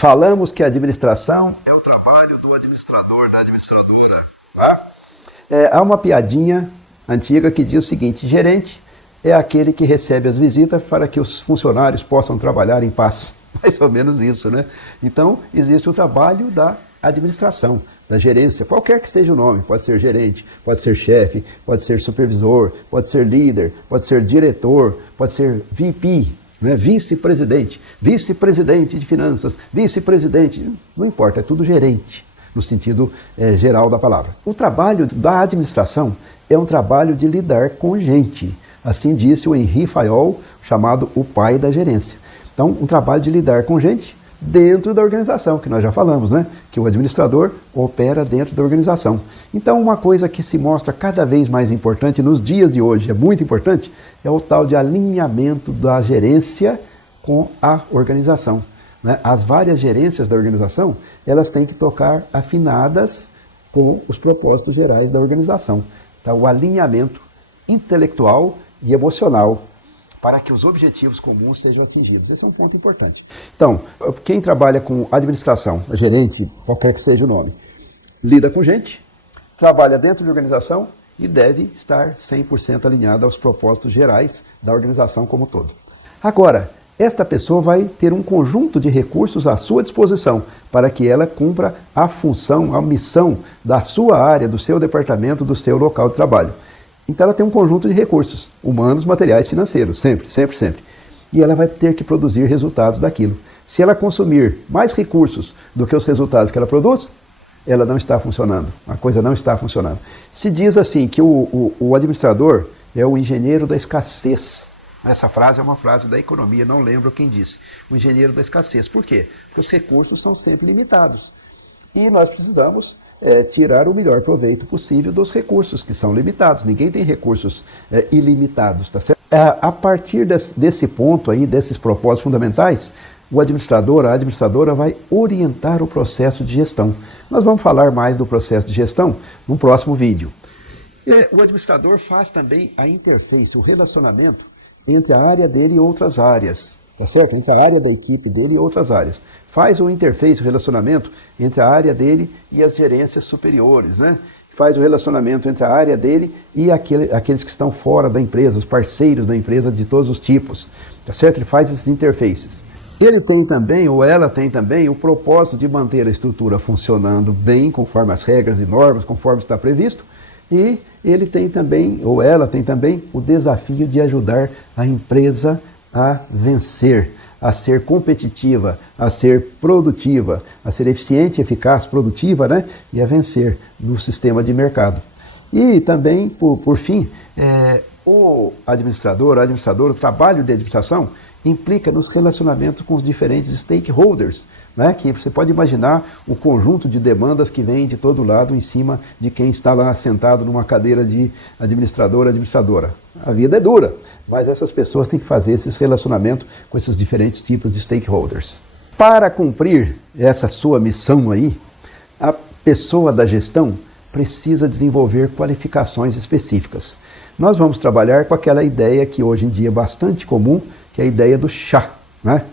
falamos que a administração é o trabalho do administrador, da administradora. Tá? Há uma piadinha antiga que diz o seguinte: gerente é aquele que recebe as visitas para que os funcionários possam trabalhar em paz. Mais ou menos isso, né? Então, existe o trabalho da administração, da gerência, qualquer que seja o nome. Pode ser gerente, pode ser chefe, pode ser supervisor, pode ser líder, pode ser diretor, pode ser VP, né? Vice-presidente de finanças, vice-presidente, não importa, é tudo gerente, no sentido geral da palavra. O trabalho da administração é um trabalho de lidar com gente. Assim disse o Henri Fayol, chamado o pai da gerência. Então, um trabalho de lidar com gente dentro da organização, que nós já falamos, né? Que o administrador opera dentro da organização. Então, uma coisa que se mostra cada vez mais importante nos dias de hoje, é muito importante, é o tal de alinhamento da gerência com a organização. Né? As várias gerências da organização, elas têm que tocar afinadas com os propósitos gerais da organização. Então, o alinhamento intelectual e emocional para que os objetivos comuns sejam atingidos. Esse é um ponto importante. Então, quem trabalha com administração, gerente, qualquer que seja o nome, lida com gente, trabalha dentro de organização e deve estar 100% alinhado aos propósitos gerais da organização como um todo. Agora, esta pessoa vai ter um conjunto de recursos à sua disposição para que ela cumpra a função, a missão da sua área, do seu departamento, do seu local de trabalho. Então ela tem um conjunto de recursos, humanos, materiais, financeiros, sempre. E ela vai ter que produzir resultados daquilo. Se ela consumir mais recursos do que os resultados que ela produz, ela não está funcionando, a coisa não está funcionando. Se diz assim que o administrador é o engenheiro da escassez. Essa frase é uma frase da economia, não lembro quem disse. O engenheiro da escassez. Por quê? Porque os recursos são sempre limitados. E nós precisamos tirar o melhor proveito possível dos recursos que são limitados. Ninguém tem recursos ilimitados, tá certo? A partir desse ponto aí, desses propósitos fundamentais, o administrador, a administradora vai orientar o processo de gestão. Nós vamos falar mais do processo de gestão no próximo vídeo. O administrador faz também a interface, o relacionamento entre a área dele e outras áreas. Tá certo? Entre a área da equipe dele e outras áreas. Faz o interface, o relacionamento entre a área dele e as gerências superiores, né? Faz o relacionamento entre a área dele e aqueles que estão fora da empresa, os parceiros da empresa de todos os tipos. Tá certo? Ele faz esses interfaces. Ele tem também, ou ela tem também, o propósito de manter a estrutura funcionando bem, conforme as regras e normas, conforme está previsto. E ele tem também, ou ela tem também, o desafio de ajudar a empresa a vencer, a ser competitiva, a ser produtiva, a ser eficiente, eficaz, produtiva, né? E a vencer no sistema de mercado. E também, por fim, o administrador, a administradora, o trabalho de administração implica nos relacionamentos com os diferentes stakeholders, né? Que você pode imaginar o conjunto de demandas que vem de todo lado em cima de quem está lá sentado numa cadeira de administrador, administradora. A vida é dura, mas essas pessoas têm que fazer esses relacionamentos com esses diferentes tipos de stakeholders. Para cumprir essa sua missão aí, a pessoa da gestão precisa desenvolver qualificações específicas. Nós vamos trabalhar com aquela ideia que hoje em dia é bastante comum, que é a ideia do chá, né?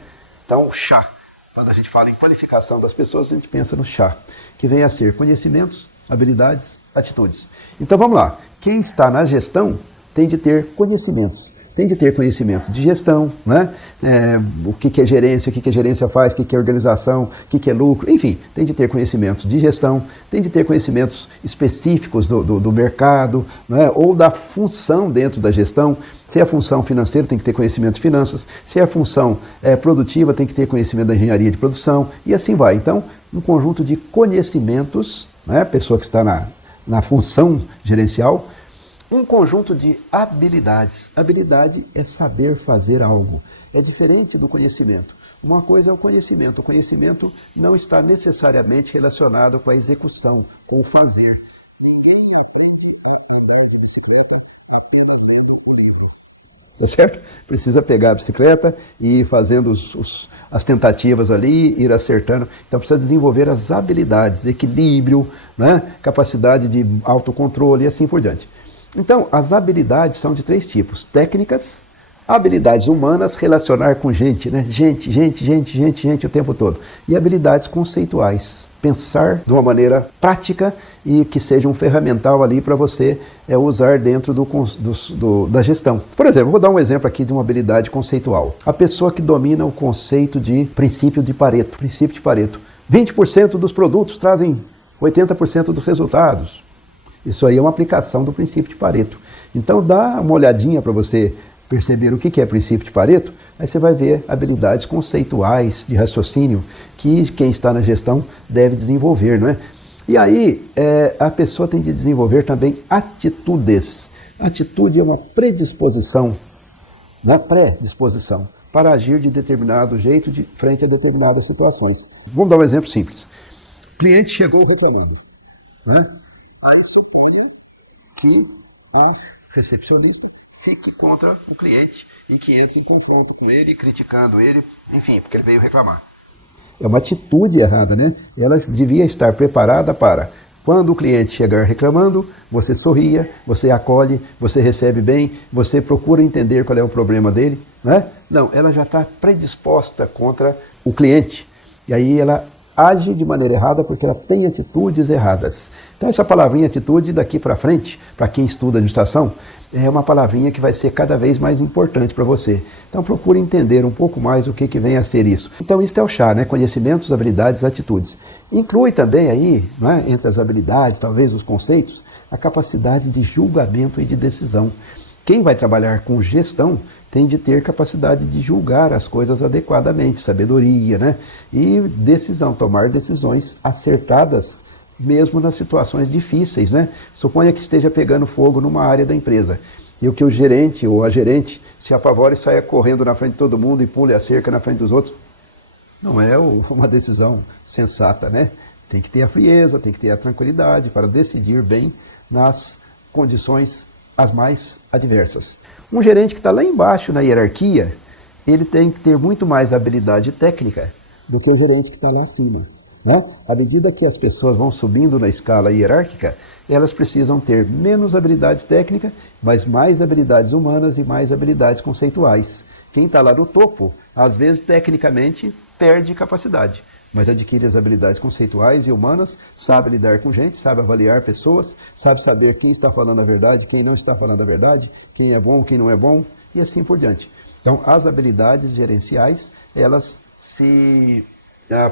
Então, o chá. Quando a gente fala em qualificação das pessoas, a gente pensa no chá, que vem a ser conhecimentos, habilidades, atitudes. Então, vamos lá. Quem está na gestão tem de ter conhecimentos. Tem de ter conhecimento de gestão, né? O que é gerência, o que a gerência faz, o que é organização, o que é lucro, enfim, tem de ter conhecimentos de gestão, tem de ter conhecimentos específicos do mercado, né? Ou da função dentro da gestão. Se é a função financeira, tem que ter conhecimento de finanças, se é a função produtiva, tem que ter conhecimento da engenharia de produção, e assim vai. Então, um conjunto de conhecimentos, né? Pessoa que está na função gerencial, um conjunto de habilidades. Habilidade é saber fazer algo. É diferente do conhecimento. Uma coisa é o conhecimento não está necessariamente relacionado com a execução, com o fazer. É certo? Precisa pegar a bicicleta e ir fazendo as tentativas ali, ir acertando. Então precisa desenvolver as habilidades, equilíbrio, né? Capacidade de autocontrole e assim por diante. Então, as habilidades são de 3 tipos: técnicas, Habilidades humanas, relacionar com gente, né? Gente o tempo todo. E habilidades conceituais, pensar de uma maneira prática e que seja um ferramental ali para você usar dentro da gestão. Por exemplo, vou dar um exemplo aqui de uma habilidade conceitual. A pessoa que domina o conceito de princípio de Pareto. Princípio de Pareto. 20% dos produtos trazem 80% dos resultados. Isso aí é uma aplicação do princípio de Pareto. Então dá uma olhadinha para você perceber o que é princípio de Pareto, aí você vai ver habilidades conceituais de raciocínio que quem está na gestão deve desenvolver, não é? E aí a pessoa tem de desenvolver também atitudes. Atitude é uma predisposição, não é predisposição, para agir de determinado jeito frente a determinadas situações. Vamos dar um exemplo simples. O cliente chegou reclamando. Aí que a recepcionista fique contra o cliente e que entre em confronto com ele, criticando ele, enfim, porque ele veio reclamar. É uma atitude errada, né? Ela devia estar preparada para, quando o cliente chegar reclamando, você sorria, você acolhe, você recebe bem, você procura entender qual é o problema dele, né? Não, ela já está predisposta contra o cliente. E aí ela age de maneira errada porque ela tem atitudes erradas. Então essa palavrinha atitude daqui para frente, para quem estuda administração, é uma palavrinha que vai ser cada vez mais importante para você. Então procure entender um pouco mais o que vem a ser isso. Então isso é o chá, né? Conhecimentos, habilidades, atitudes. Inclui também aí, né, entre as habilidades, talvez os conceitos, a capacidade de julgamento e de decisão. Quem vai trabalhar com gestão tem de ter capacidade de julgar as coisas adequadamente, sabedoria, né? E decisão, tomar decisões acertadas, mesmo nas situações difíceis, né? Suponha que esteja pegando fogo numa área da empresa e o que o gerente ou a gerente se apavora e saia correndo na frente de todo mundo e pule a cerca na frente dos outros. Não é uma decisão sensata, né? Tem que ter a frieza, tem que ter a tranquilidade para decidir bem nas condições as mais adversas. Um gerente que está lá embaixo na hierarquia, ele tem que ter muito mais habilidade técnica do que o gerente que está lá acima, né? À medida que as pessoas vão subindo na escala hierárquica, elas precisam ter menos habilidades técnicas, mas mais habilidades humanas e mais habilidades conceituais. Quem está lá no topo, às vezes, tecnicamente, perde capacidade, mas adquire as habilidades conceituais e humanas, sabe lidar com gente, sabe avaliar pessoas, sabe saber quem está falando a verdade, quem não está falando a verdade, quem é bom, quem não é bom, e assim por diante. Então, as habilidades gerenciais, elas se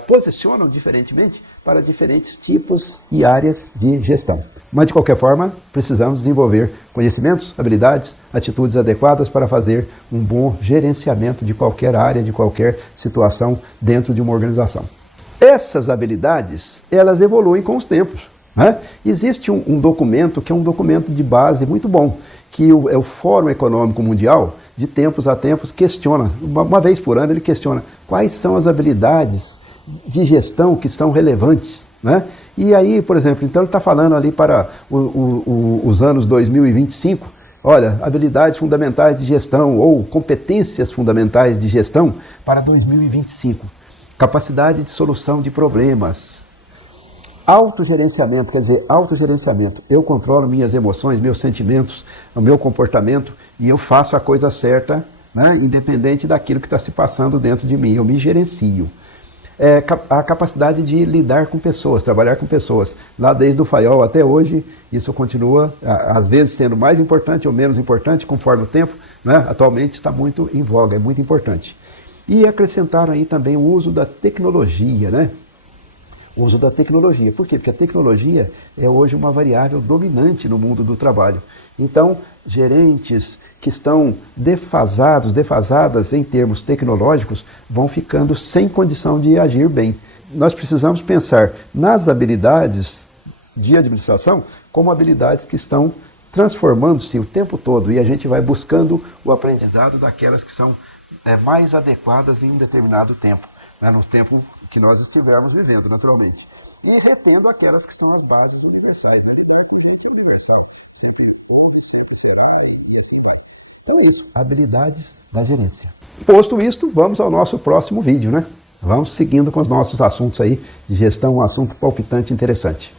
posicionam diferentemente para diferentes tipos e áreas de gestão. Mas, de qualquer forma, precisamos desenvolver conhecimentos, habilidades, atitudes adequadas para fazer um bom gerenciamento de qualquer área, de qualquer situação dentro de uma organização. Essas habilidades, elas evoluem com os tempos, né? Existe um documento que é um documento de base muito bom, que é o Fórum Econômico Mundial, de tempos a tempos, questiona, uma vez por ano ele questiona quais são as habilidades de gestão que são relevantes, né? E aí, por exemplo, então ele está falando ali para os anos 2025, olha, habilidades fundamentais de gestão ou competências fundamentais de gestão para 2025. Capacidade de solução de problemas. Autogerenciamento, quer dizer, autogerenciamento. Eu controlo minhas emoções, meus sentimentos, o meu comportamento e eu faço a coisa certa, né, independente daquilo que está se passando dentro de mim. Eu me gerencio. A capacidade de lidar com pessoas, trabalhar com pessoas. Lá desde o FAIOL até hoje, isso continua, às vezes, sendo mais importante ou menos importante, conforme o tempo, né? Atualmente está muito em voga, é muito importante. E acrescentaram aí também o uso da tecnologia, né? O uso da tecnologia. Por quê? Porque a tecnologia é hoje uma variável dominante no mundo do trabalho. Então, gerentes que estão defasadas em termos tecnológicos, vão ficando sem condição de agir bem. Nós precisamos pensar nas habilidades de administração como habilidades que estão transformando-se o tempo todo e a gente vai buscando o aprendizado daquelas que são mais adequadas em um determinado tempo, né, no tempo que nós estivermos vivendo, naturalmente. E retendo aquelas que são as bases universais, né? Lidar com gente universal. Sempre houve, sempre será, e assim vai. Então é isso, habilidades da gerência. Posto isto, vamos ao nosso próximo vídeo, né? Vamos seguindo com os nossos assuntos aí de gestão, um assunto palpitante e interessante.